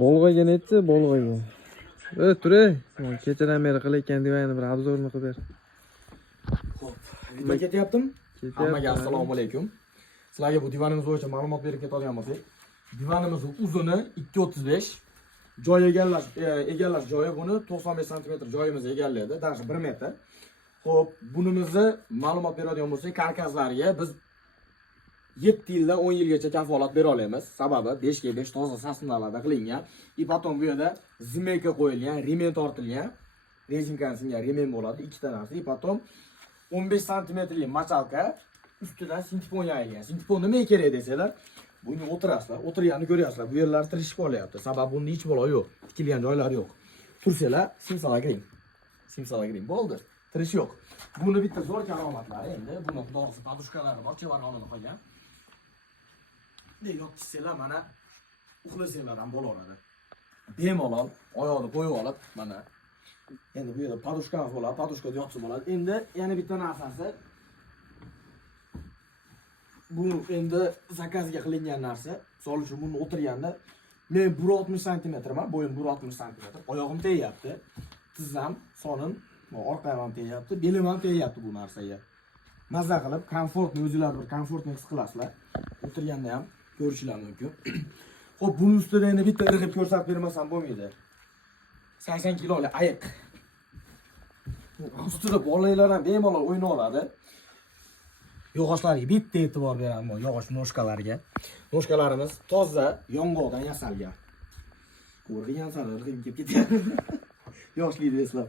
Bolg'aga netdi, bolg'aga. Ture. Kechadan beri qilayotgan divanini bir obzorni qilib ber. Xo'p, video ketyaptim. Ketyapti. Hammaga assalomu alaykum. Sizlarga bu divanimiz bo'yicha ma'lumot berib ketadigan bo'lsak, divanimiz uzuni 2.35, joy egallash joyi buni 95 sm joyimizni egallaydi, daqiq 1 metr. Xo'p, bunimizni ma'lumot beradigan bo'lsak, karkaslarga biz 7 yildan 10 yilgacha kafolat bera olamiz. Sababi 5 ga 5 toza sasnalarda qilingan. И потом bu yerda zimeyka qo'yilgan, remen tortilgan, rezinkani singan remen bo'ladi, ikkita narsa. И потом 15 santimetrlik machalka ustidan sintipon yayilgan. Sintipon nimaga kerak desanglar, bunga o'tirasizlar, o'tirganini ko'ryapsizlar. Bu yerlar tirishib qolyapti. Sababi bunda hech bola yo'q, tikilgan joylari yo'q. Tursanglar, simsalar kiring. Simsalar kiring. Bo'ldi. Tirish yo'q. Buni bitta zo'r karomatlari endi, buni xudosi padushkalari bor, chevarxonada qolgan. Yotishsanglar mana uxlasanglar ham bo'laveradi. Bemalol oyoqni qo'yib olib, mana endi bu yerda padushkamiz bo'ladi, padushkada yotsa bo'ladi. Endi yana bitta narsasi, bu endi zakazga qilingan narsa. Misol uchun buni o'tirganda men 1.60 cm, bo'yim 1.60 cm, oyog'im tegyapti, tizzam, sonim, orqam ham tegyapti, belim ham tegyapti bu narsaga. Mazza qilib, komfortni o'zinglar bir komfortni his qilasizlar. O'tirganda ham ko'rishlar mumkin. Xo'p, buni ustida endi bitta irg'ib ko'rsatib bermasam bo'lmaydi. 80 kilolik ayiq. Ustida bolalar ham bemalol o'yna oladi. Yog'ochlariga bitta e'tibor beraman, yog'och noshkalarga. Noshkalarimiz toza yong'oqdan yasalgan. Ko'rgan sari irg'ib kelib ketyapti. Yoshlikni eslab.